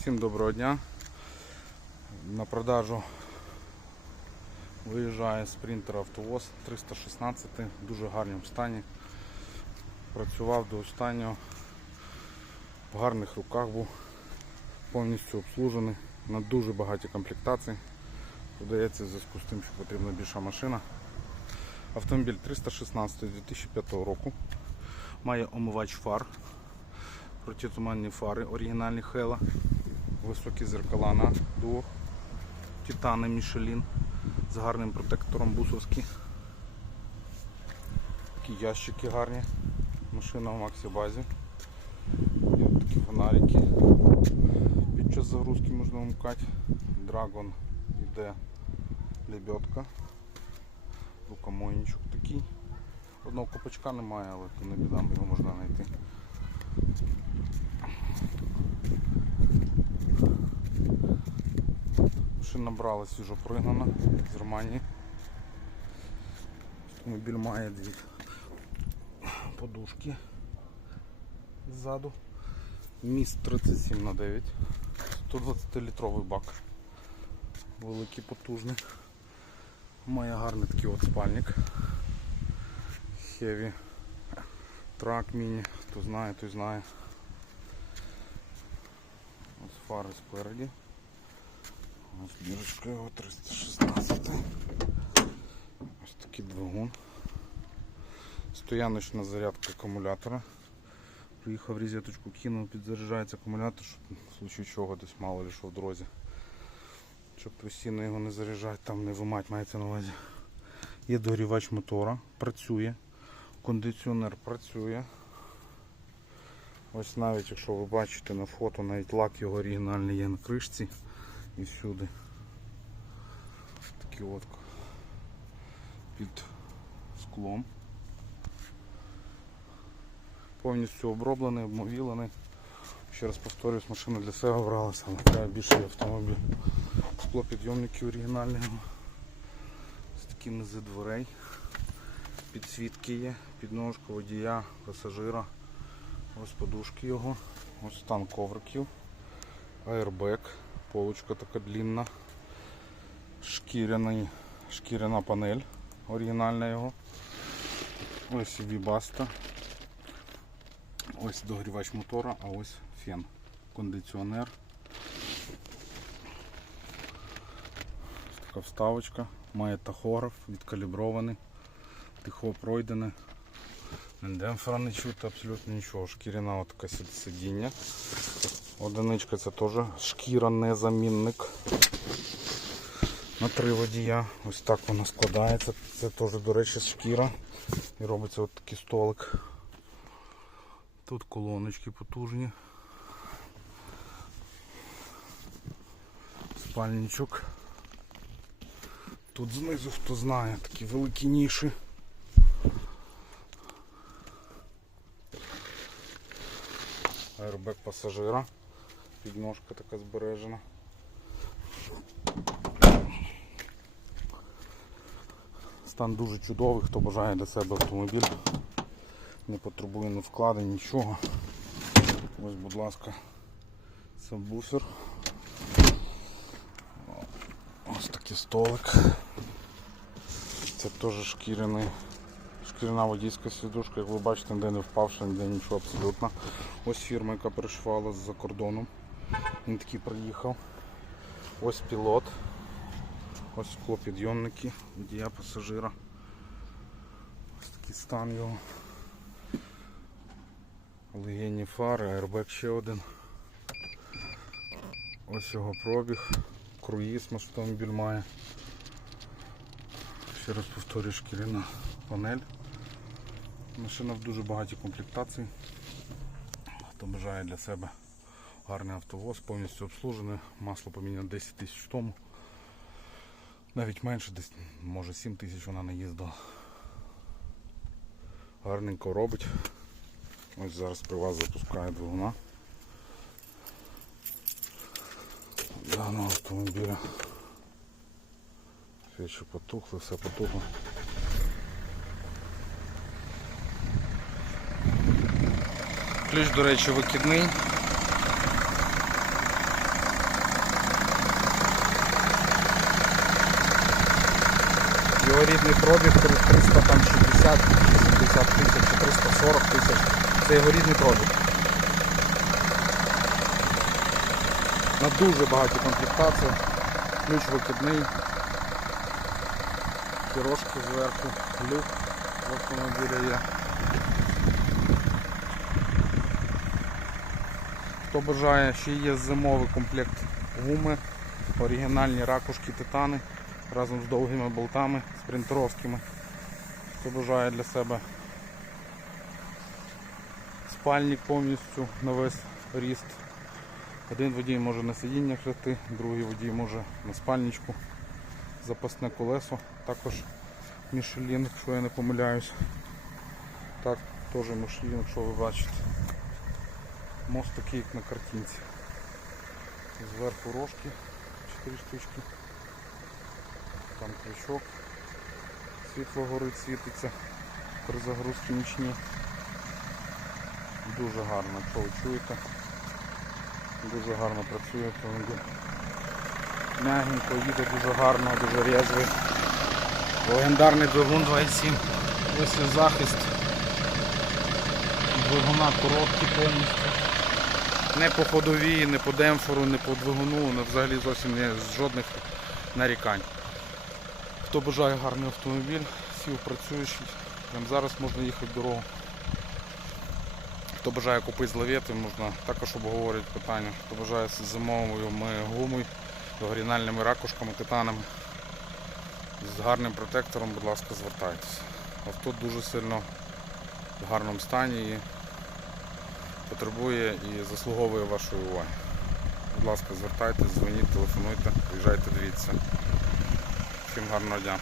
Всім доброго дня. На продажу виїжджає спринтер автовоз 316 в дуже гарному стані. Працював до останнього. В гарних руках був, повністю обслужений на дуже багаті комплектації. Подається в зв'язку з тим, що потрібна більша машина. Автомобіль 316 2005 року. Має омивач фар, протитуманні фари оригінальні Хела, високі зеркала на двох, титани Мішелін з гарним протектором бусовські. Такі ящики гарні. Машина в Максі базі. Є от такі фонарики. Під час загрузки можна вмикати. Драгон йде лебедка. Рукомойничок такий. Одного копачка немає, але то не біда, його можна знайти. Машина брала свіжо пригнана з Романії. Автомобіль має дві подушки ззаду. Міст 37 на 9 120 літровий бак. Великий потужний. Має гарний такий от спальник. Heavy трак міні, хто знає, той знає. Ось фари спереді. Ось бірочка його 316. Ось такий двигун. Стояночна зарядка акумулятора. Приїхав розеточку, кинув, підзаряджається акумулятор, щоб в случаю чого десь мало ли що в дорозі. Щоб постійно його не заряджати, там не вимать мається на увазі. Є догрівач мотора, працює. Кондиціонер працює. Ось навіть якщо ви бачите на фото, навіть лак його оригінальний є на кришці і всюди. Такий от під склом. Повністю оброблений, обмовілений. Ще раз повторюсь, машина для себе бралася, але треба автомобіль. Склопідйомники оригінальні. З такими з дверей. Підсвітки є, підножка водія, пасажира. Ось подушки його, ось стан ковриків, аербек, полочка така длинна, шкіряний, шкіряна панель оригінальна його. Ось вібаста. Ось догрівач мотора, а ось фен, кондиціонер. Ось така вставочка, має тахограф, відкалібрований, тихо пройдене. Демпфера не чути абсолютно нічого. Шкіряна така сидіння. Одиничка це теж шкіра незамінник. На три водія. Ось так вона складається. Це теж, до речі, шкіра. І робиться от такий столик. Тут колоночки потужні. Спальничок. Тут знизу, хто знає, такі великі ніші. Аербек пасажира. Підножка така збережена. Стан дуже чудовий, хто бажає для себе автомобіль. Не потребує ні вкладень, нічого. Ось, будь ласка, сабвуфер. Ось такий столик. Це теж шкіряний. Шкіряна водійська сідушка, як ви бачите, ніде не впавши, ніде нічого абсолютно. Ось фірма, яка перешивала з-за кордоном. Він такий приїхав. Ось пілот. Ось склопідйомники, водія пасажира. Ось такий стан його. Легенні фари, аербек ще один. Ось його пробіг. Круїз автомобіль має. Ще раз повторюю шкіряна панель. Машина в дуже багатій комплектації. Хто бажає для себе гарний автовоз, повністю обслужений, масло поміняно 10 тисяч тому. Навіть менше, десь, може 7 тисяч вона не їздила. Гарненько робить. Ось зараз при вас запускає двигуна. Даного автомобіля. Свічі потухли, все потухло. Ключ, до речі, викидний. Рідний пробіг 360 70 тисяч, чи 340 тисяч. Це його рідний пробіг. На дуже багаті комплектації. Ключ викидний. Кірошки зверху, люк в автомобілі є. Хто бажає, ще є зимовий комплект гуми, оригінальні ракушки титани разом з довгими болтами спринтеровськими. Хто бажає для себе спальник повністю на весь ріст. Один водій може на сидіннях жити, другий водій може на спальничку. Запасне колесо, також Мішелін, якщо я не помиляюсь. Так, теж Мішелін, якщо ви бачите. Мост такий, як на картинці. Зверху рожки, 4 штучки. Там крючок. Світло горить, світиться при загрузці нічні. Дуже гарно, якщо чуєте. Дуже гарно працює. Мягенько, їде дуже гарно, дуже різвий. Легендарний двигун 2.7. Ось і захист. Двигуна короткий повністю. Не по ходовій, не по демпферу, не по двигуну, не взагалі зовсім не жодних нарікань. Хто бажає гарний автомобіль, сів працюючий, прямо зараз можна їхати дорогу. Хто бажає купити з можна також обговорити питання. Хто бажає з зимовою ми гумою, оригінальними ракушками, титанами, з гарним протектором, будь ласка, звертайтеся. Авто дуже сильно в гарному стані і потребує і заслуговує вашої уваги. Будь ласка, звертайтеся, дзвоніть, телефонуйте, приїжджайте, дивіться. Всім гарного дня.